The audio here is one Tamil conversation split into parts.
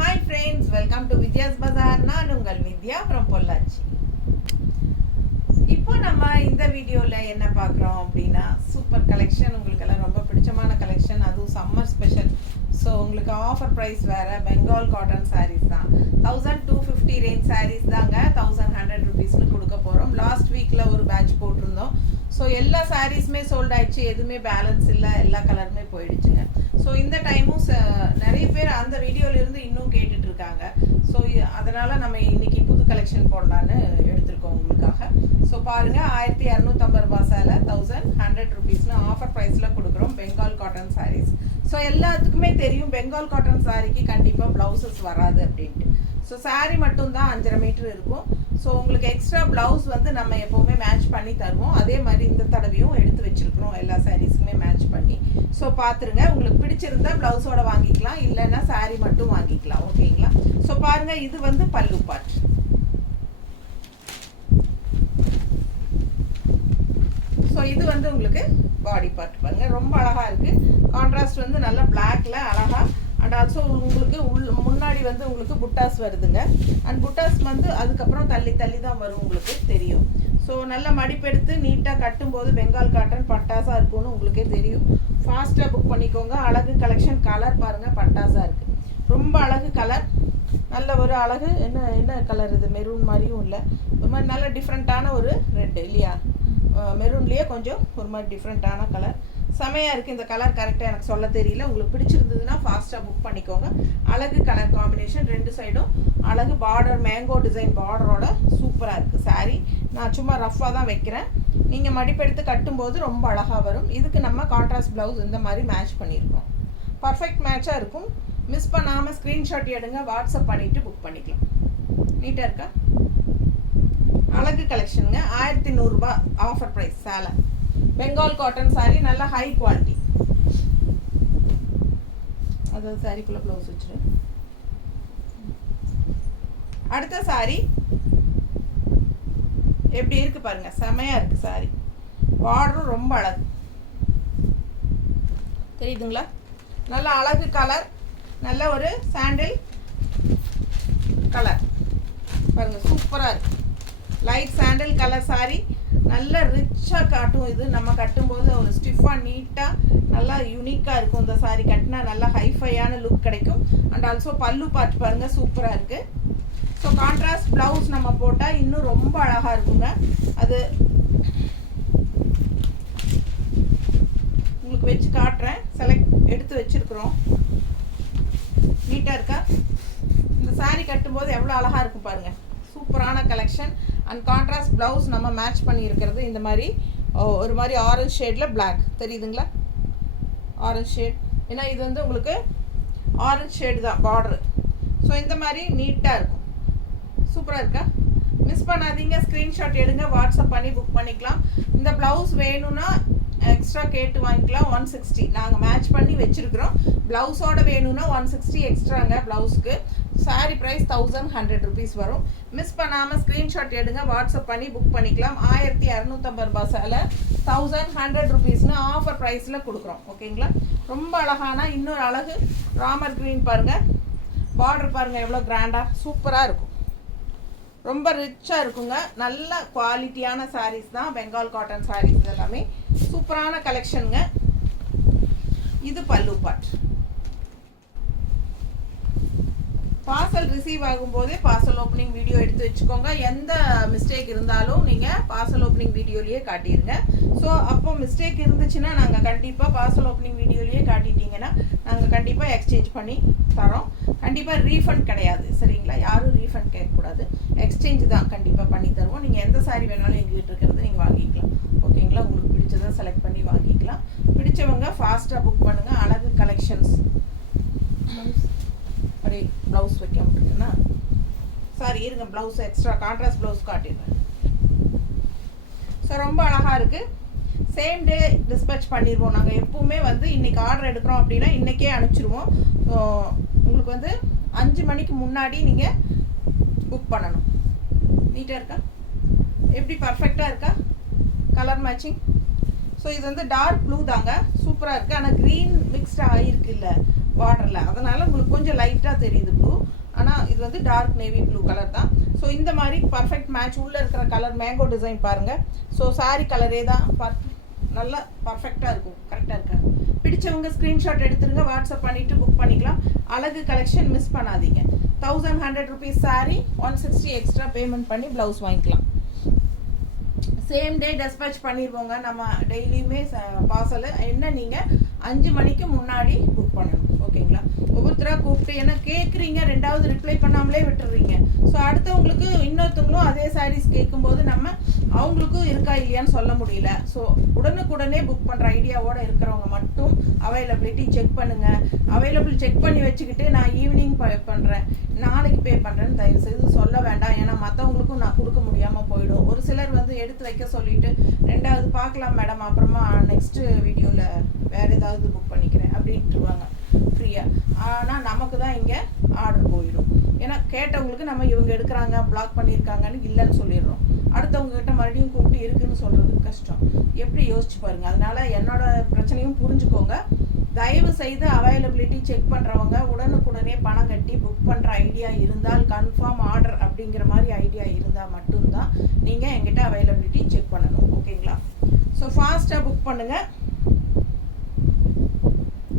Hi friends, welcome to Vidya's Bazaar. நான் உங்கள் வித்யா from பொள்ளாச்சி. இப்போ நம்ம இந்த வீடியோல என்ன பார்க்குறோம் அப்படின்னா சூப்பர் கலெக்ஷன், உங்களுக்கு எல்லாம் ரொம்ப பிடிச்சமான கலெக்ஷன், அதுவும் சம்மர் ஸ்பெஷல். ஸோ உங்களுக்கு ஆஃபர் ப்ரைஸ் வேறு, பெங்கால் காட்டன் சாரீஸ் தான். 1250 ரேஞ்ச் சாரீஸ் தாங்க 1100 ருபீஸ்னு கொடுக்க போகிறோம். லாஸ்ட் வீக்கில் ஒரு பேட்ச் போட்டிருந்தோம். ஸோ எல்லா சாரீஸுமே சோல்ட் ஆயிடுச்சு, எதுவுமே பேலன்ஸ் இல்லை, எல்லா கலருமே போயிடுச்சுங்க. ஸோ இந்த டைமும் நிறைய பேர் அந்த வீடியோலேருந்து இன்னும் கேட்டுட்டு இருக்காங்க. ஸோ அதனால் நம்ம இன்னைக்கு புது கலெக்ஷன் போடலான்னு எடுத்திருக்கோம் உங்களுக்காக. ஸோ பாருங்கள், 1250 ரூபா சேலை 1100 ருபீஸ்னு ஆஃபர் ப்ரைஸில் கொடுக்குறோம் பெங்கால் காட்டன் சாரீஸ். ஸோ எல்லாத்துக்குமே தெரியும் பெங்கால் காட்டன் சாரீக்கு கண்டிப்பாக ப்ளவுசஸ் வராது அப்படின்ட்டு. ஸோ சாரீ மட்டும்தான் 5.5 மீட்டர் இருக்கும். ஸோ உங்களுக்கு எக்ஸ்ட்ரா ப்ளவுஸ் வந்து நம்ம எப்போவுமே மேட்ச் பண்ணி தருவோம். அதே மாதிரி இந்த தடவையும் எடுத்து வச்சுருக்கிறோம் எல்லா சாரீஸுக்குமே மேட்ச் பண்ணி. ஸோ பார்த்துருங்க, உங்களுக்கு பிடிச்சிருந்தா ப்ளவுஸோட வாங்கிக்கலாம், இல்லைன்னா சாரீ மட்டும் வாங்கிக்கலாம். ஓகேங்களா? ஸோ பாருங்கள், இது வந்து பல்லு பார்ட். ஸோ இது வந்து உங்களுக்கு பாடி பார்ட். பாருங்கள், ரொம்ப அழகாக இருக்குது. கான்ட்ராஸ்ட் வந்து நல்லா பிளாக்ல அழகாக. அண்ட் ஆல்சோ உங்களுக்கு முன்னாடி வந்து உங்களுக்கு புட்டாஸ் வருதுங்க. அண்ட் புட்டாஸ் வந்து அதுக்கப்புறம் தள்ளி தள்ளி தான் வரும், உங்களுக்கு தெரியும். ஸோ நல்லா மடிப்பெடுத்து நீட்டாக கட்டும்போது பெங்கால் காட்டன் பட்டாஸாக இருக்கும்னு உங்களுக்கே தெரியும். ஃபாஸ்ட்டாக புக் பண்ணிக்கோங்க. அழகு கலெக்ஷன். கலர் பாருங்கள், பட்டாஸாக இருக்குது, ரொம்ப அழகு கலர். நல்ல ஒரு அழகு. என்ன கலர் இது? மெரூன் மாதிரியும் இல்லை, ஒரு மாதிரி நல்ல டிஃப்ரெண்ட்டான ஒரு ரெட் இல்லையா? மெரூன்லேயே கொஞ்சம் ஒரு மாதிரி டிஃப்ரெண்ட்டான கலர். செமையாக இருக்குது இந்த கலர். கரெக்டாக எனக்கு சொல்ல தெரியல. உங்களுக்கு பிடிச்சிருந்ததுன்னா ஃபாஸ்ட்டாக புக் பண்ணிக்கோங்க. அழகு கலர் காம்பினேஷன், ரெண்டு சைடும் அழகு பார்டர், மேங்கோ டிசைன் பார்டரோட சூப்பராக இருக்குது சாரீ. நான் சும்மா ரஃப்பாக தான் வைக்கிறேன், நீங்கள் மடிப்பெடுத்து கட்டும்போது ரொம்ப அழகாக வரும். இதுக்கு நம்ம கான்ட்ராஸ்ட் ப்ளவுஸ் இந்த மாதிரி மேட்ச் பண்ணியிருக்கோம். பர்ஃபெக்ட் மேட்சாக இருக்கும். மிஸ் பண்ணாமல் ஸ்க்ரீன்ஷாட் எடுங்க, வாட்ஸ்அப் பண்ணிவிட்டு புக் பண்ணிக்கலாம். நீட்டாக இருக்கா? அழகு கலெக்ஷனுங்க. 1100 ரூபா ஆஃபர் ப்ரைஸ் சேலை. பெங்கால் காட்டன் சாரீ, நல்ல ஹை குவாலிட்டி. அதாவது சாரீக்குள்ள ப்ளவுஸ் வச்சுரு. அடுத்த சாரீ எப்படி இருக்கு பாருங்க, செமையா இருக்கு சாரீ. பார்டரும் ரொம்ப அழகு, தெரியுதுங்களா? நல்ல அழகு கலர், நல்ல ஒரு சாண்டில் கலர் பாருங்க, சூப்பரா இருக்கு. லைட் சாண்டில் கலர் சாரீ, நல்ல ரிச்சாக காட்டும். இது நம்ம கட்டும்போது ஒரு ஸ்டிஃபாக நீட்டாக நல்லா யூனிக்காக இருக்கும். இந்த சாரீ கட்டினா நல்லா ஹைஃபையான லுக் கிடைக்கும். அண்ட் ஆல்சோ பல்லு பார்த்து பாருங்கள், சூப்பராக இருக்குது. ஸோ கான்ட்ராஸ்ட் ப்ளவுஸ் நம்ம போட்டால் இன்னும் ரொம்ப அழகாக இருக்குங்க. அது உங்களுக்கு வச்சு காட்டுறேன். எடுத்து வச்சுருக்குறோம். நீட்டாக இருக்கா? இந்த சாரீ கட்டும்போது எவ்வளோ அழகாக இருக்கும் பாருங்கள். சூப்பரான கலெக்ஷன். அண்ட் கான்ட்ராஸ்ட் ப்ளவுஸ் நம்ம மேட்ச் பண்ணி இருக்கிறது இந்த மாதிரி ஒரு மாதிரி ஆரஞ்ச் ஷேடில் பிளாக், தெரியுதுங்களா? Orange shade. ஏன்னா இது வந்து உங்களுக்கு ஆரஞ்ச் ஷேடு தான் பார்டரு. ஸோ இந்த மாதிரி நீட்டாக இருக்கும். சூப்பராக இருக்கா? மிஸ் பண்ணாதீங்க, ஸ்க்ரீன்ஷாட் எடுங்க, வாட்ஸ்அப் பண்ணி புக் பண்ணிக்கலாம். இந்த ப்ளவுஸ் வேணும்னா எக்ஸ்ட்ரா கேட்டு வாங்கிக்கலாம். 160 நாங்கள் மேட்ச் பண்ணி வச்சுருக்குறோம். ப்ளவுஸோடு வேணும்னா 160 எக்ஸ்ட்ராங்க ப்ளவுஸுக்கு. சாரீ ப்ரைஸ் 1100 ருபீஸ் வரும். மிஸ் பண்ணாமல் ஸ்க்ரீன்ஷாட் எடுங்க, வாட்ஸ்அப் பண்ணி புக் பண்ணிக்கலாம். 1250 ரூபா சேலை 1100 ருபீஸ்னு ஆஃபர் ப்ரைஸில் கொடுக்குறோம். ஓகேங்களா? ரொம்ப அழகான இன்னொரு அழகு ராமர் க்ரீன் பாருங்கள். பார்டர் பாருங்கள் எவ்வளோ கிராண்டாக சூப்பராக இருக்கும். ரொம்ப ரிச்சாக இருக்குங்க. நல்ல குவாலிட்டியான சாரீஸ் தான் பெங்கால் காட்டன் சாரீஸ் எல்லாமே. சூப்பரான கலெக்ஷனுங்க. இது பல்லு பார்ட். பார்சல் ரிசீவ் ஆகும்போதே பார்சல் ஓப்பனிங் வீடியோ எடுத்து வச்சுக்கோங்க. எந்த மிஸ்டேக் இருந்தாலும் நீங்கள் பார்சல் ஓப்பனிங் வீடியோலேயே காட்டிடுங்க. ஸோ அப்போ மிஸ்டேக் இருந்துச்சுன்னா நாங்கள் கண்டிப்பாக பார்சல் ஓப்பனிங் வீடியோலேயே காட்டிட்டீங்கன்னா நாங்கள் கண்டிப்பாக எக்ஸ்சேஞ்ச் பண்ணி தரோம். கண்டிப்பாக ரீஃபண்ட் கிடையாது, சரிங்களா? யாரும் ரீஃபண்ட் கேட்கக்கூடாது, எக்ஸ்சேஞ்ச் தான் கண்டிப்பாக பண்ணி தருவோம். நீங்கள் எந்த சாரீ வேணாலும் எங்ககிட்ட இருக்கிறது நீங்கள் வாங்கிக்கலாம். ஓகேங்களா? உங்களுக்கு பிடிச்சதை செலக்ட் பண்ணி வாங்கிக்கலாம். பிடிச்சவங்க ஃபாஸ்ட்டாக புக் பண்ணுங்கள். அழகு கலெக்ஷன்ஸ். அப்படி ப்ளவுஸ் வைக்க முடியுதுன்னா சாரி இருங்க, ப்ளவுஸ் எக்ஸ்ட்ரா கான்ட்ராஸ்ட் ப்ளவுஸ் காட்டிடுறேன். ஸோ ரொம்ப அழகாக இருக்குது. சேம் டே டிஸ்பேச் பண்ணிடுவோம். நாங்கள் எப்போவுமே வந்து இன்றைக்கி ஆர்டர் எடுக்கிறோம் அப்படின்னா இன்றைக்கே அனுப்பிச்சிடுவோம். ஸோ உங்களுக்கு வந்து 5 மணிக்கு முன்னாடி நீங்கள் புக் பண்ணணும். நீட்டாக இருக்கா? எப்படி பர்ஃபெக்டாக இருக்கா? Colour matching. ஸோ இது வந்து டார்க் ப்ளூ தாங்க, சூப்பராக இருக்குது. ஆனால் க்ரீன் மிக்ஸ்டாக ஆகிருக்கு இல்லை, பார்டரில், அதனால் உங்களுக்கு கொஞ்சம் லைட்டாக தெரியுது ப்ளூ. ஆனால் இது வந்து டார்க் நேவி ப்ளூ கலர் தான். ஸோ இந்த மாதிரி பர்ஃபெக்ட் மேட்ச். உள்ளே இருக்கிற கலர் மேங்கோ டிசைன் பாருங்கள். ஸோ சாரீ கலரே தான் நல்லா பர்ஃபெக்டாக இருக்கும். கரெக்டாக இருக்கா? பிடிச்சவங்க ஸ்க்ரீன்ஷாட் எடுத்துருங்க, வாட்ஸ்அப் பண்ணிவிட்டு புக் பண்ணிக்கலாம். அழகு கலெக்ஷன் மிஸ் பண்ணாதீங்க. 1100 rupees சாரீ, 160 எக்ஸ்ட்ரா பேமெண்ட் பண்ணி ப்ளவுஸ் வாங்கிக்கலாம். சேம் டே டெஸ்பேச் பண்ணிடுவோங்க. நம்ம டெய்லியுமே பார்சல் என்ன நீங்கள் 5 மணிக்கு முன்னாடி புக் பண்ணணும். ஓகேங்களா? ஒவ்வொருத்தராக கூப்பிட்டு என்ன கேட்குறீங்க, 2வது ரிப்ளை பண்ணாமலே விட்டுறீங்க. ஸோ அடுத்தவங்களுக்கு இன்னொருத்தவங்களும் அதே சாரீஸ் கேட்கும்போது நம்ம அவங்களுக்கும் இருக்கா இல்லையான்னு சொல்ல முடியல. ஸோ உடனுக்குடனே புக் பண்ணுற ஐடியாவோடு இருக்கிறவங்க மட்டும் அவைலபிலிட்டி செக் பண்ணுங்கள். அவைலபிள் செக் பண்ணி வச்சுக்கிட்டு நான் ஈவினிங் பே பண்ணுறேன், நாளைக்கு பே பண்ணுறேன்னு தயவுசெய்து சொல்ல வேண்டாம். ஏன்னா மற்றவங்களுக்கும் நான் கொடுக்க முடியாமல் போயிடும். ஒரு சிலர் வந்து எடுத்து வைக்க சொல்லிவிட்டு 2வது பார்க்கலாம் மேடம், அப்புறமா நெக்ஸ்ட்டு வீடியோவில் வேறு ஏதாவது புக் பண்ணிக்கிறேன் அப்படின்ட்டுருவாங்க ஃப்ரீயாக. ஆனால் நமக்கு தான் இங்கே ஆர்டர் போயிடும். ஏன்னா கேட்டவங்களுக்கு நம்ம இவங்க எடுக்கிறாங்க பிளாக் பண்ணியிருக்காங்கன்னு இல்லைன்னு சொல்லிடுறோம். அடுத்தவங்ககிட்ட மறுபடியும் கூப்பிட்டு இருக்குன்னு சொல்கிறது கஷ்டம். எப்படி யோசிச்சு பாருங்கள். அதனால் என்னோட பிரச்சனையும் புரிஞ்சுக்கோங்க. தயவு செய்து அவைலபிலிட்டி செக் பண்ணுறவங்க உடனுக்குடனே பணம் கட்டி புக் பண்ணுற ஐடியா இருந்தால், கன்ஃபார்ம் ஆர்டர் அப்படிங்கிற மாதிரி ஐடியா இருந்தால் மட்டும்தான் நீங்கள் எங்கிட்ட அவைலபிலிட்டி செக் பண்ணணும். ஓகேங்களா? ஸோ ஃபாஸ்ட்டாக புக் பண்ணுங்கள்.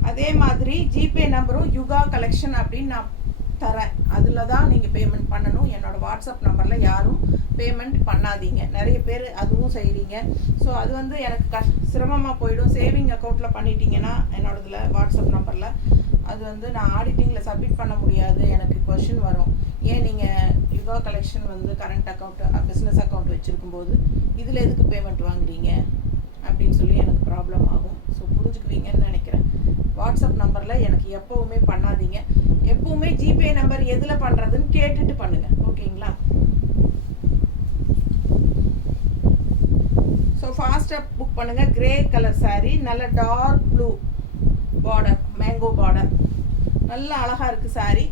அதே மாதிரி ஜிபே நம்பரும் யுகா கலெக்ஷன் அப்படின்னு நான் தரேன். அதில் தான் நீங்கள் பேமெண்ட் பண்ணணும். என்னோடய வாட்ஸ்அப் நம்பரில் யாரும் பேமெண்ட் பண்ணாதீங்க. நிறைய பேர் அதுவும் செய்கிறீங்க. ஸோ அது வந்து எனக்கு சிரமமாக போயிடும். சேவிங் அக்கௌண்ட்டில் பண்ணிட்டீங்கன்னா என்னோடதில் வாட்ஸ்அப் நம்பரில் அது வந்து நான் ஆடிட்டிங்கில் சப்மிட் பண்ண முடியாது. எனக்கு கொஷின் வரும், ஏன் நீங்கள் யுகா கலெக்ஷன் வந்து கரண்ட் அக்கௌண்ட் பிஸ்னஸ் அக்கௌண்ட் வச்சுருக்கும்போது இதில் எதுக்கு பேமெண்ட் வாங்குறீங்க அப்படின்னு சொல்லி எனக்கு ப்ராப்ளம் ஆகும். ஸோ புரிஞ்சுக்குவீங்கன்னு நினைக்கிறேன். வாட்ஸ்அப் நம்பரில் எனக்கு எப்போவுமே பண்ணாதீங்க. எப்போவுமே ஜிபே நம்பர் எதில் பண்ணுறதுன்னு கேட்டுட்டு பண்ணுங்கள். ஓகேங்களா? ஸோ ஃபாஸ்ட்டாக புக் பண்ணுங்கள். கிரே கலர் சாரீ, நல்ல dark blue border, mango border, நல்ல அழகாக இருக்குது சாரீ.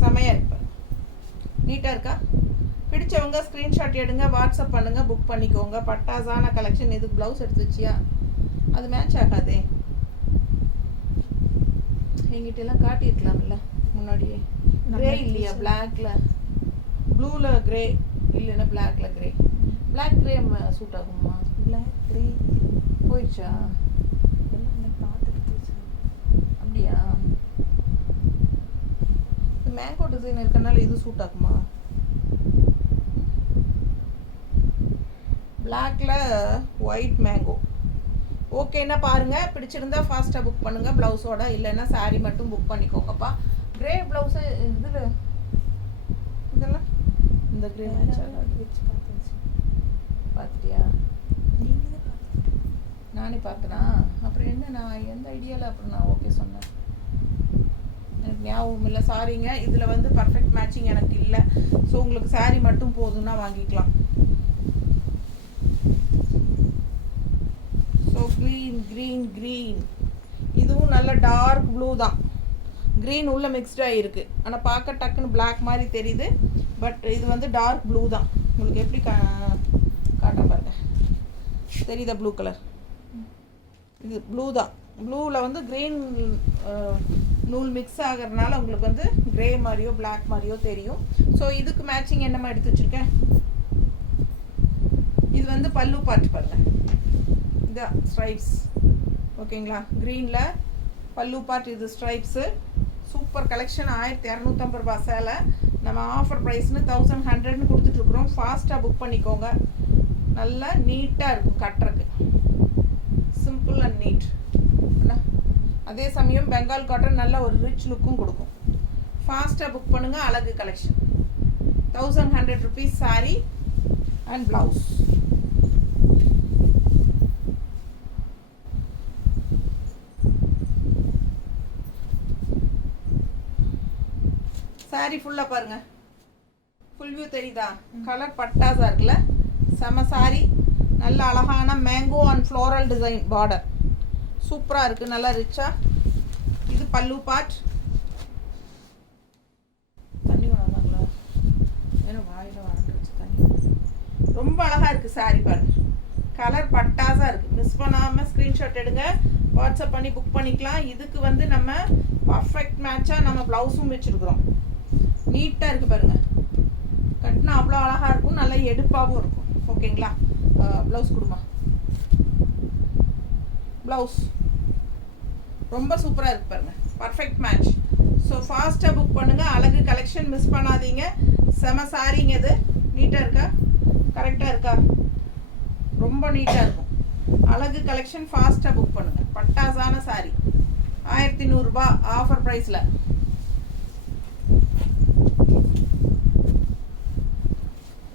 செமையாக இருக்கு, நீட்டாக இருக்கா? பிடிச்சவங்க ஸ்க்ரீன்ஷாட் எடுங்க, வாட்ஸ்அப் பண்ணுங்கள், புக் பண்ணிக்கோங்க. பட்டாசான கலெக்ஷன். இதுக்கு ப்ளவுஸ் எடுத்து வச்சியா? அது மேட்ச் ஆகாதே. எங்கிட்டெல்லாம் காட்டியிருக்கலாம்ல முன்னாடியே. கிரே இல்லையா? பிளாக்ல ப்ளூவில் கிரே இல்லைன்னா பிளாக்ல கிரே. பிளாக் கிரே சூட் ஆகுமா? பிளாக் கிரே போயிடுச்சா? அப்படியா? மேங்கோ டிசைன் இருக்கனால இது சூட் ஆகுமா? பிளாக்ல ஒயிட் மேங்கோ. ஓகேன்னா பாருங்கள். பிடிச்சிருந்தா ஃபாஸ்ட்டாக புக் பண்ணுங்கள் ப்ளவுஸோட. இல்லைன்னா சாரீ மட்டும் புக் பண்ணிக்கோங்கப்பா. கிரே ப்ளவுஸு இதில் இதெல்லாம் இந்த கிரே மேட்ச் வச்சு பார்த்துட்டியா? நானே பார்த்தேனா? அப்புறம் என்ன, நான் எந்த ஐடியாவில் அப்புறம் நான் ஓகே சொன்னேன், எனக்கு ஞாபகம் இல்லை. சாரிங்க. இதில் வந்து பர்ஃபெக்ட் மேட்சிங் எனக்கு இல்லை. ஸோ உங்களுக்கு சாரீ மட்டும் போதும்னா வாங்கிக்கலாம். ஸோ க்ரீன் க்ரீன் க்ரீன், இதுவும் நல்ல டார்க் ப்ளூ தான். க்ரீன் உள்ள மிக்ஸ்டாக இருக்குது. ஆனால் பார்க்க டக்குன்னு பிளாக் மாதிரி தெரியுது. பட் இது வந்து டார்க் ப்ளூ தான். உங்களுக்கு எப்படி காட்ட பாருங்க, தெரியுதா? Blue colour. இது ப்ளூ தான். ப்ளூவில் வந்து க்ரீன் நூல் மிக்ஸ் ஆகிறதுனால உங்களுக்கு வந்து க்ரே மாதிரியோ பிளாக் மாதிரியோ தெரியும். ஸோ இதுக்கு மேட்சிங் என்னமா எடுத்து வச்சுருக்கேன். இது வந்து பல்லு பார்த்து பாருங்கள், இதான் ஸ்ட்ரைப்ஸ். ஓகேங்களா? க்ரீனில் பல்லு பார்ட், இது ஸ்ட்ரைப்ஸு. Super collection. 1250 ரூபா சேலை. நம்ம ஆஃபர் ப்ரைஸ்னு 1100ன்னு கொடுத்துட்ருக்குறோம். ஃபாஸ்ட்டாக புக் பண்ணிக்கோங்க. நல்லா நீட்டாக இருக்கும் கட்டுறக்கு. Simple and NEET. அதே சமயம் பெங்கால் காட்டன் நல்ல ஒரு ரிச் லுக்கும் கொடுக்கும். ஃபாஸ்ட்டாக புக் பண்ணுங்கள். அழகு collection. 1100 rupees saree and blouse. Sorry ஃபுல்லாக பாருங்கள். ஃபுல் வியூ தெரியுதா? கலர் பட்டாஸாக இருக்குல்ல? செம சாரி. நல்ல அழகான mango and floral design border. சூப்பராக இருக்குது, நல்லா ரிச்சாக. இது பல்லு பார்ட். தண்ணி வேணாங்களா? ஏன்னா வாயில் வறண்டுச்சு தண்ணி. ரொம்ப அழகாக இருக்குது சாரி பாருங்கள். கலர் பட்டாஸாக இருக்குது. மிஸ் பண்ணாமல் ஸ்க்ரீன்ஷாட் எடுங்க, வாட்ஸ்அப் பண்ணி புக் பண்ணிக்கலாம். இதுக்கு வந்து நம்ம பர்ஃபெக்ட் மேட்சாக நம்ம ப்ளவுஸும் வச்சுருக்குறோம். நீட்டாக இருக்குது பாருங்கள், கட்டினா அவ்வளோ அழகாக இருக்கும், நல்லா எடுப்பாகவும் இருக்கும். ஓகேங்களா? ப்ளவுஸ் கொடுமா. ப்ளவுஸ் ரொம்ப சூப்பராக இருக்குது பாருங்கள், பர்ஃபெக்ட் மேட்ச். ஸோ ஃபாஸ்ட்டாக புக் பண்ணுங்கள். அழகு கலெக்ஷன் மிஸ் பண்ணாதீங்க. செம சாரிங்க இது. நீட்டாக இருக்கா? கரெக்டாக இருக்கா? ரொம்ப நீட்டாக இருக்கும். அழகு கலெக்ஷன் ஃபாஸ்ட்டாக புக் பண்ணுங்கள். பட்டாசான சாரி 1100 ரூபாய் ஆஃபர் ப்ரைஸில்.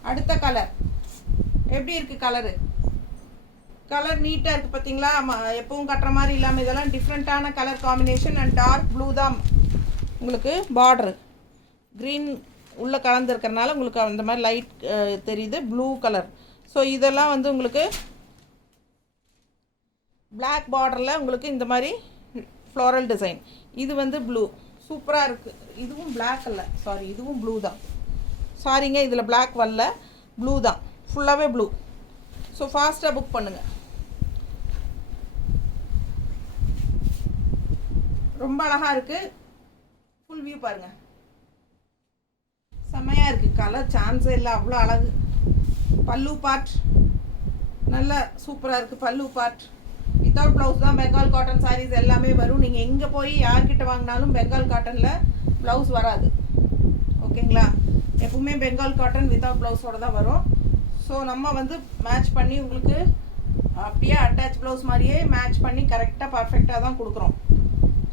அடுத்த கலர் எப்படி இருக்குது? கலர் நீட்டாக இருக்குது பார்த்தீங்களா? எப்பவும் கட்டுற மாதிரி இல்லாமல் இதெல்லாம் டிஃப்ரெண்ட்டான colour combination. And dark blue தான் உங்களுக்கு பார்டரு. க்ரீன் உள்ளே கலந்துருக்கிறனால உங்களுக்கு அந்த மாதிரி லைட் தெரியுது, ப்ளூ கலர். ஸோ இதெல்லாம் வந்து உங்களுக்கு பிளாக் பார்டரில் உங்களுக்கு இந்த மாதிரி ஃப்ளோரல் டிசைன். இது வந்து ப்ளூ சூப்பராக இருக்குது. இதுவும் பிளாக் இல்லை, சாரி, இதுவும் ப்ளூ தான். சாரிங்க, இதில் பிளாக் வரல, ப்ளூ தான், ஃபுல்லாகவே ப்ளூ. ஸோ ஃபாஸ்ட்டாக புக் பண்ணுங்கள். ரொம்ப அழகாக இருக்குது. ஃபுல் வியூ பாருங்கள், செம்மையாக இருக்குது. கலர் சான்ஸே இல்லை, அவ்வளோ அழகு. பல்லு பார்ட் நல்லா சூப்பராக இருக்குது. பல்லு பார்ட் வித்தவுட் ப்ளவுஸ் தான். பெங்கால் காட்டன் சாரீஸ் எல்லாமே வரும். நீங்கள் எங்கே போய் யார்கிட்ட வாங்கினாலும் பெங்கால் காட்டனில் ப்ளவுஸ் வராது. ஓகேங்களா? எப்பவுமே பெங்கால் காட்டன் வித்தவுட் ப்ளவுஸோட தான் வரும். ஸோ நம்ம வந்து மேட்ச் பண்ணி உங்களுக்கு அப்படியே அட்டாச் ப்ளவுஸ் மாதிரியே மேட்ச் பண்ணி கரெக்டாக பர்ஃபெக்டாக தான் கொடுக்குறோம்.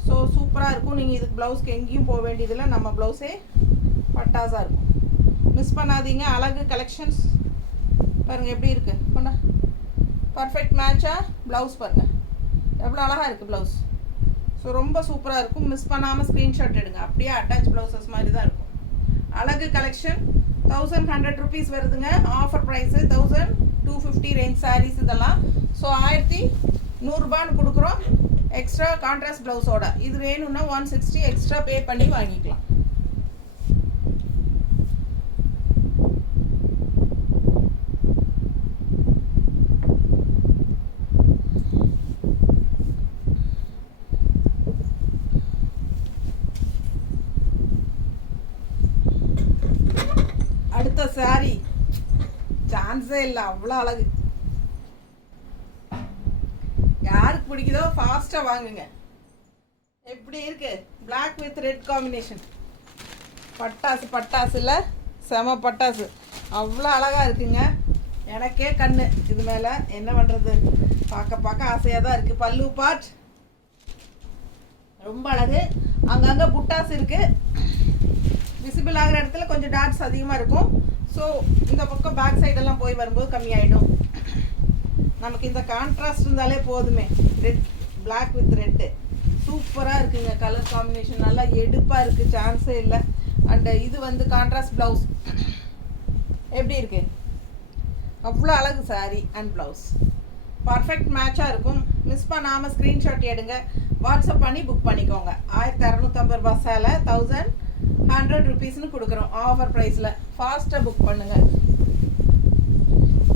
ஸோ சூப்பராக இருக்கும். நீங்கள் இதுக்கு ப்ளவுஸ்க்கு எங்கேயும் போக வேண்டியதில்லை, நம்ம ப்ளவுஸே பட்டாஸாக இருக்கும். மிஸ் பண்ணாதீங்க. அழகு கலெக்ஷன்ஸ் பாருங்கள் எப்படி இருக்குது. கொண்டா பர்ஃபெக்ட் மேட்சாக ப்ளவுஸ் பாருங்கள் எவ்வளோ அழகாக இருக்குது ப்ளவுஸ். ஸோ ரொம்ப சூப்பராக இருக்கும். மிஸ் பண்ணாமல் ஸ்க்ரீன்ஷாட் எடுங்க. அப்படியே அட்டாச் ப்ளவுசஸ் மாதிரி தான் இருக்கும். அழகு கலெக்ஷன் 1100 rupees வருதுங்க. ஆஃபர் ப்ரைஸு 1250 ரேஞ்ச் சாரீஸ் இதெல்லாம். ஸோ 1100 ரூபான்னு கொடுக்குறோம் எக்ஸ்ட்ரா கான்ட்ராஸ்ட் ப்ளவுஸோட. இது வேணும்னா 160 எக்ஸ்ட்ரா பே பண்ணி வாங்கிக்கலாம். அடுத்த சாரி சான்ஸே இல்லை, அவ்வளோ அழகு. யாருக்கு பிடிக்குதோ ஃபாஸ்ட்டாக வாங்குங்க. எப்படி இருக்கு? Black with red combination. பட்டாசு இல்லை, செம பட்டாசு. அவ்வளோ அழகாக இருக்குங்க. எனக்கே கண்ணு இது மேலே. என்ன பண்ணுறது, பார்க்க ஆசையாக தான் இருக்குது. பல்லு பார்ட் ரொம்ப அழகு. அங்கங்கே புட்டாஸ் இருக்குது. விசிபிள் ஆகிற இடத்துல கொஞ்சம் டாட்ஸ் அதிகமாக இருக்கும். ஸோ இந்த பக்கம் பேக் சைடெல்லாம் போய் வரும்போது கம்மியாயிடும். நமக்கு இந்த கான்ட்ராஸ்ட் இருந்தாலே போதுமே. ரெட், பிளாக் வித் ரெட்டு சூப்பராக இருக்குங்க. கலர் காம்பினேஷன் நல்லா எடுப்பாக இருக்குது, சான்ஸே இல்லை. அண்டு இது வந்து கான்ட்ராஸ்ட் ப்ளவுஸ் எப்படி இருக்கு? அவ்வளோ அழகு சாரி அண்ட் ப்ளவுஸ் பர்ஃபெக்ட் மேட்சாக இருக்கும். மிஸ் பண்ணாமல் ஸ்க்ரீன்ஷாட் எடுங்க, வாட்ஸ்அப் பண்ணி புக் பண்ணிக்கோங்க. 1250 ரூபாய் சேலை 1100 rupeesனு கொடுக்குறோம் ஆஃபர் ப்ரைஸில். ஃபாஸ்ட்டாக புக் பண்ணுங்கள்.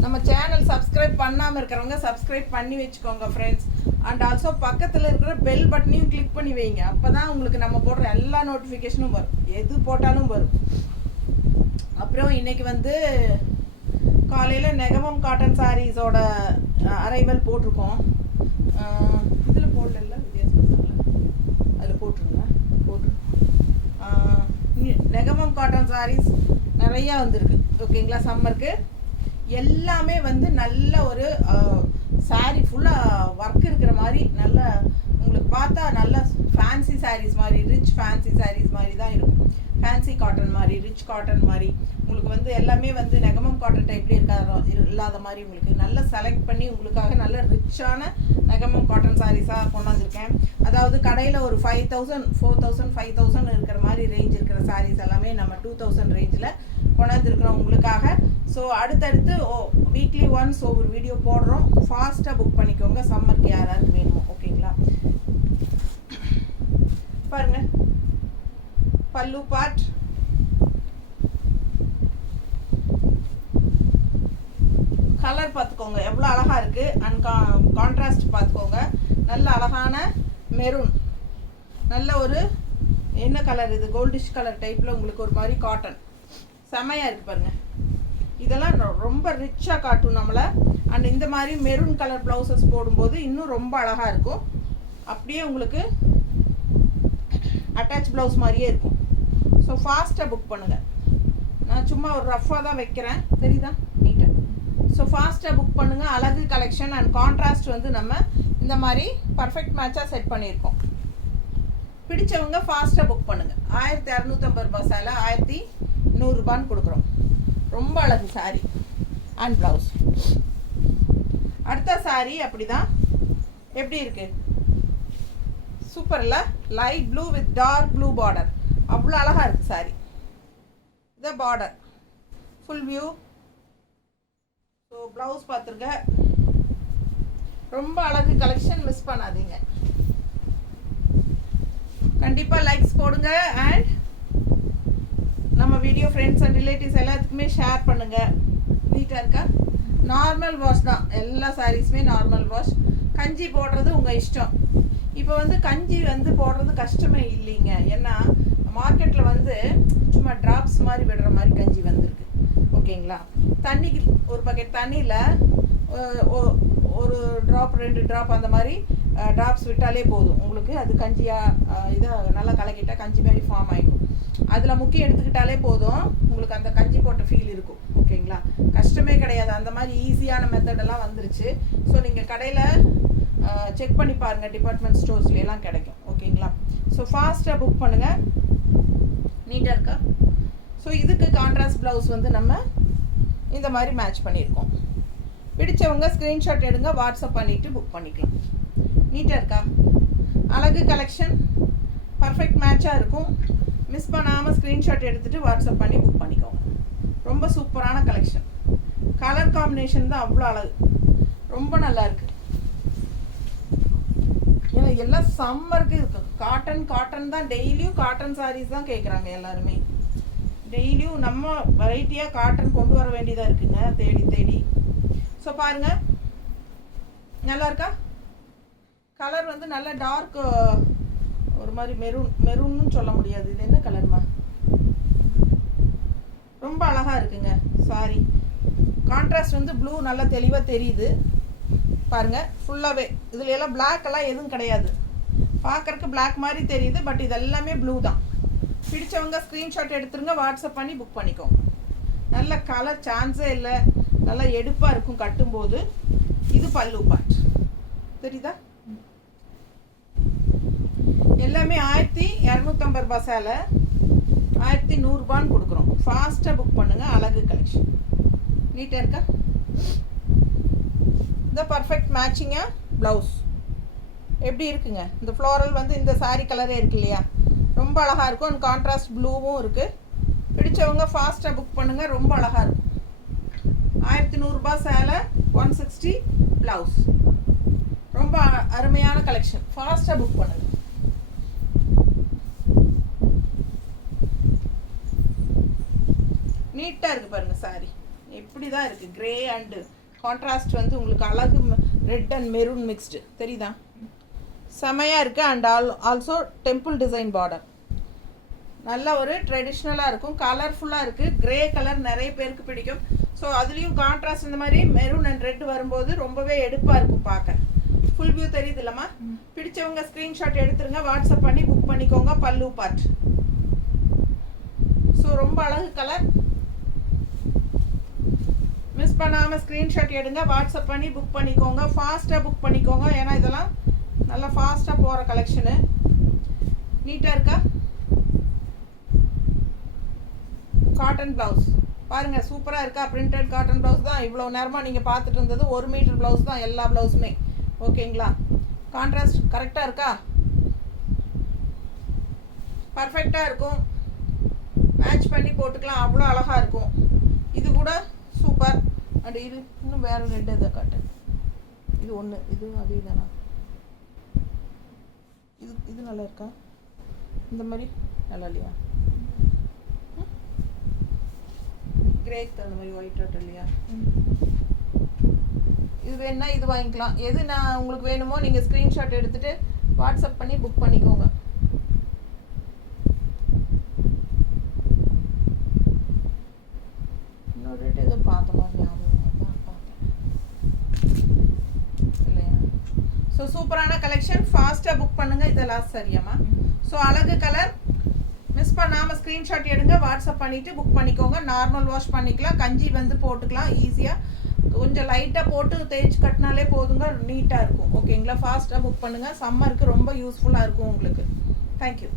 நம்ம சேனல் சப்ஸ்கிரைப் பண்ணாமல் இருக்கிறவங்க சப்ஸ்கிரைப் பண்ணி வச்சுக்கோங்க ஃப்ரெண்ட்ஸ். அண்ட் ஆல்சோ பக்கத்தில் இருக்கிற பெல் பட்டனையும் கிளிக் பண்ணி வைங்க. அப்போ தான் உங்களுக்கு நம்ம போடுற எல்லா நோட்டிஃபிகேஷனும் வரும், எது போட்டாலும் வரும். அப்புறம் இன்றைக்கி வந்து காலையில் நெகமம் காட்டன் சாரீஸோட அரைவல் போட்டிருக்கோம். இதில் போடல, வித்தியாசம் அதில் போட்டுருங்க. நெகமம் காட்டன் சாரீஸ் நிறையா வந்திருக்கு. ஓகேங்களா? சம்மருக்கு எல்லாமே வந்து நல்ல ஒரு சாரீ ஃபுல்லாக ஒர்க் இருக்கிற மாதிரி, நல்ல உங்களுக்கு பார்த்தா நல்ல ஃபேன்சி சாரீஸ் மாதிரி, ரிச் ஃபேன்சி சாரீஸ் மாதிரி தான் இருக்கும். ஃபேன்சி காட்டன் மாதிரி, ரிச் காட்டன் மாதிரி உங்களுக்கு வந்து எல்லாமே வந்து நெகமம் காட்டன் டைப்லேயே இல்லாத மாதிரி உங்களுக்கு நல்லா செலக்ட் பண்ணி உங்களுக்காக நல்ல ரிச்சான நெகமம் காட்டன் சாரீஸாக கொண்டாந்துருக்கேன். அதாவது கடையில் ஒரு 5000, 4000, 5000 இருக்கிற மாதிரி ரேஞ்ச் இருக்கிற சாரீஸ் எல்லாமே நம்ம 2000 ரேஞ்சில் கொண்டாந்துருக்குறோம் உங்களுக்காக. ஸோ அடுத்தடுத்து வீக்லி ஒன்ஸ் ஒவ்வொரு வீடியோ போடுறோம். ஃபாஸ்ட்டாக புக் பண்ணிக்கோங்க, சம்மருக்கு யாராருக்கு வேணுமோ. ஓகேங்களா? பாருங்க பல்லு பார்ட் கலர் பார்த்துக்கோங்க எவ்வளோ அழகாக இருக்குது. அண்ட் கான்ட்ராஸ்ட் பார்த்துக்கோங்க. நல்ல அழகான மெரூன், நல்ல ஒரு என்ன கலர் இது, கோல்டிஷ் கலர் டைப்பில் உங்களுக்கு ஒரு மாதிரி காட்டன் செமையாக இருக்குது பாருங்கள். இதெல்லாம் ரொம்ப ரிச்சாக காட்டும் நம்மளை. அண்ட் இந்த மாதிரி மெரூன் கலர் ப்ளவுசஸ் போடும்போது இன்னும் ரொம்ப அழகாக இருக்கும். அப்படியே உங்களுக்கு அட்டாச் ப்ளவுஸ் மாதிரியே இருக்கும். ஸோ ஃபாஸ்ட்டாக புக் பண்ணுங்கள். நான் சும்மா ஒரு ரஃப்பாக தான் வைக்கிறேன், தெரியுதா, நீட்டாக. ஸோ ஃபாஸ்ட்டாக புக் பண்ணுங்கள். அழகு கலெக்ஷன் அண்ட் கான்ட்ராஸ்ட் வந்து நம்ம இந்த மாதிரி பர்ஃபெக்ட் மேட்சாக செட் பண்ணியிருக்கோம். பிடிச்சவங்க ஃபாஸ்ட்டாக புக் பண்ணுங்கள். 1650 ரூபாய் சேலை 1100 ரூபான்னு கொடுக்குறோம். ரொம்ப அழகு சாரீ அண்ட் ப்ளவுஸ். அடுத்த சாரீ அப்படி தான், எப்படி இருக்கு, சூப்பரில் light blue with dark blue border, அவ்வளோ அழகாக இருக்குது சாரீ. இதை border full view. So blouse பார்த்துருக்க, ரொம்ப அழகு கலெக்ஷன், மிஸ் பண்ணாதீங்க. கண்டிப்பாக லைக்ஸ் போடுங்க. அண்ட் நம்ம வீடியோ ஃப்ரெண்ட்ஸ் அண்ட் ரிலேட்டிவ்ஸ் எல்லாத்துக்குமே ஷேர் பண்ணுங்கள். நீட்டாக இருக்கா? நார்மல் வாஷ் தான், எல்லா சாரீஸுமே நார்மல் வாஷ். கஞ்சி போடுறது உங்கள் இஷ்டம். இப்போ வந்து கஞ்சி வந்து போடுறது கஷ்டமே இல்லைங்க. ஏன்னா மார்க்கெட்டில் வந்து சும்மா ட்ராப்ஸ் மாதிரி விடுற மாதிரி கஞ்சி வந்திருக்கு. ஓகேங்களா? தண்ணிக்கு ஒரு பக்கெட் தண்ணியில் ஒரு ட்ராப் 2 ட்ராப் அந்த மாதிரி ட்ராப்ஸ் விட்டாலே போதும் உங்களுக்கு. அது கஞ்சியாக இதை நல்லா கலக்கிட்டால் கஞ்சி மாதிரி ஃபார்ம் ஆகிடும். அதில் முக்கியம் எடுத்துக்கிட்டாலே போதும், உங்களுக்கு அந்த கஞ்சி போட்ட ஃபீல் இருக்கும். ஓகேங்களா? கஷ்டமே கிடையாது. அந்த மாதிரி ஈஸியான மெத்தடெல்லாம் வந்துருச்சு. ஸோ நீங்கள் கடையில் செக் பண்ணி பாருங்கள், டிபார்ட்மெண்ட் ஸ்டோர்ஸ்லாம் கிடைக்கும். ஓகேங்களா? ஸோ ஃபாஸ்ட்டாக புக் பண்ணுங்கள். நீட்டாக இருக்கா? ஸோ இதுக்கு கான்ட்ராஸ்ட் ப்ளவுஸ் வந்து நம்ம இந்த மாதிரி மேட்ச் பண்ணியிருக்கோம். பிடிச்சவங்க ஸ்க்ரீன்ஷாட் எடுங்க, வாட்ஸ்அப் பண்ணிவிட்டு புக் பண்ணிக்கலாம். நீட்டாக இருக்கா? அழகு கலெக்ஷன், பர்ஃபெக்ட் மேட்சாக இருக்கும். மிஸ் பண்ணாமல் ஸ்க்ரீன்ஷாட் எடுத்துகிட்டு வாட்ஸ்அப் பண்ணி புக் பண்ணிக்கோங்க. ரொம்ப சூப்பரான கலெக்ஷன். கலர் காம்பினேஷன் தான் அவ்வளோ அழகு, ரொம்ப நல்லா இருக்குது. ஏன்னா எல்லாம் சம்மருக்கு காட்டன் தான், டெய்லியும் காட்டன் சாரீஸ் தான் கேட்குறாங்க எல்லாருமே. டெய்லியும் நம்ம வெரைட்டியாக காட்டன் கொண்டு வர வேண்டியதாக இருக்குங்க, தேடி தேடி. ஸோ பாருங்கள், நல்லா இருக்கா? கலர் வந்து நல்ல டார்க், ஒரு மாதிரி மெரூன்னு சொல்ல முடியாது. இது என்ன கலர்மா? ரொம்ப அழகாக இருக்குங்க சாரி. கான்ட்ராஸ்ட் வந்து ப்ளூ நல்லா தெளிவாக தெரியுது பாருங்கள். ஃபுல்லாகவே இதில் எல்லாம் பிளாக் எல்லாம் எதுவும் கிடையாது. பார்க்குறக்கு பிளாக் மாதிரி தெரியுது, பட் இது எல்லாமே ப்ளூ தான். பிடிச்சவங்க ஸ்க்ரீன்ஷாட் எடுத்துருங்க, வாட்ஸ்அப் பண்ணி புக் பண்ணிக்கோங்க. நல்ல கலர் சான்ஸே இல்லை, நல்லா எடுப்பாக இருக்கும் கட்டும்போது. இது பல்லு பார்ட், தெரியுதா? எல்லாமே 1250 ரூபாய் சேலை 1100 ரூபான்னு கொடுக்குறோம். ஃபாஸ்ட்டாக புக் பண்ணுங்கள். அழகு கலெக்ஷன், நீட்டாக இருக்கா? இந்த பர்ஃபெக்ட் மேட்சிங்காக ப்ளவுஸ் எப்படி இருக்குங்க? இந்த ஃப்ளோரல் வந்து இந்த சாரீ கலரே இருக்கு இல்லையா, ரொம்ப அழகாக இருக்கும். அண்ட் கான்ட்ராஸ்ட் ப்ளூவும் இருக்குது. பிடிச்சவங்க ஃபாஸ்ட்டாக புக் பண்ணுங்கள், ரொம்ப அழகாக இருக்கும். 1100 ரூபாய் சேலை 160 ப்ளவுஸ், ரொம்ப அருமையான கலெக்ஷன். ஃபாஸ்ட்டாக புக் பண்ணுங்கள். நீட்டாக இருக்குது பாருங்கள் சாரி, எப்படி தான் இருக்குது. கிரே அண்டு கான்ட்ராஸ்ட் வந்து உங்களுக்கு அழகு, ரெட் அண்ட் மெரூன் மிக்ஸ்டு, தெரியுதா? செமையாக இருக்குது. And also temple design border, நல்ல ஒரு ட்ரெடிஷ்னலாக இருக்கும். கலர்ஃபுல்லாக இருக்குது. கிரே கலர் நிறைய பேருக்கு பிடிக்கும். ஸோ அதுலேயும் கான்ட்ராஸ்ட் இந்த மாதிரி மெரூன் அண்ட் ரெட் வரும்போது ரொம்பவே எடுப்பாக இருக்கும் பார்க்க. ஃபுல் வியூ தெரியுது இல்லைம்மா? பிடிச்சவங்க ஸ்க்ரீன்ஷாட் எடுத்துருங்க, வாட்ஸ்அப் பண்ணி புக் பண்ணிக்கோங்க. பல்லு பார்ட். ஸோ ரொம்ப அழகு கலர், மிஸ் பண்ணாமல் ஸ்க்ரீன்ஷாட் எடுங்க, வாட்ஸ்அப் பண்ணி புக் பண்ணிக்கோங்க. ஃபாஸ்ட்டாக புக் பண்ணிக்கோங்க, ஏன்னா இதெல்லாம் நல்லா ஃபாஸ்ட்டாக போகிற கலெக்ஷனு. நீட்டாக இருக்கா? காட்டன் ப்ளவுஸ் பாருங்கள், சூப்பராக இருக்கா? பிரிண்டட் காட்டன் ப்ளவுஸ் தான். இவ்வளோ நேரமாக நீங்கள் பார்த்துட்டு இருந்தது 1 மீட்டர் ப்ளவுஸ் தான், எல்லா ப்ளவுஸுமே. ஓகேங்களா? கான்ட்ராஸ்ட் கரெக்டாக இருக்கா? பர்ஃபெக்டாக இருக்கும். மேட்ச் பண்ணி போட்டுக்கலாம், அவ்வளோ அழகாக இருக்கும். இது கூட சூப்பர். அண்ட் இது இன்னும் வேறு 2 இதை காட்டேன். இது ஒன்று, இது அதே தானா? இது நல்லா இருக்கா? இந்த மாதிரி நல்லா இல்லையா? கிரேக்கு தகுந்த மாதிரி ஒயிட் ஆட் இல்லையா? இது வேணுன்னா இது வாங்கிக்கலாம். எது நான் உங்களுக்கு வேணுமோ நீங்கள் ஸ்க்ரீன்ஷாட் எடுத்துகிட்டு வாட்ஸ்அப் பண்ணி புக் பண்ணிக்கோங்க. இன்னொரு ரேட் ஏதோ பார்த்த மாதிரி ஞாபகம் பார்த்தேன் இல்லையா? ஸோ சூப்பரான கலெக்ஷன், ஃபாஸ்ட்டாக புக் பண்ணுங்கள். இது லாஸ்ட் சரியாம்மா? ஸோ அழகு கலர் மிஸ் பண்ணாமல் ஸ்க்ரீன்ஷாட் எடுங்க, வாட்ஸ்அப் பண்ணிவிட்டு புக் பண்ணிக்கோங்க. நார்மல் வாஷ் பண்ணிக்கலாம், கஞ்சி வந்து போட்டுக்கலாம் ஈஸியாக. கொஞ்சம் லைட்டாக போட்டு தேய்ச்சி கட்டினாலே போதுங்க, நீட்டாக இருக்கும். ஓகேங்களா? ஃபாஸ்ட்டாக புக் பண்ணுங்கள், சம்மருக்கு ரொம்ப யூஸ்ஃபுல்லாக இருக்கும் உங்களுக்கு. தேங்க்யூ.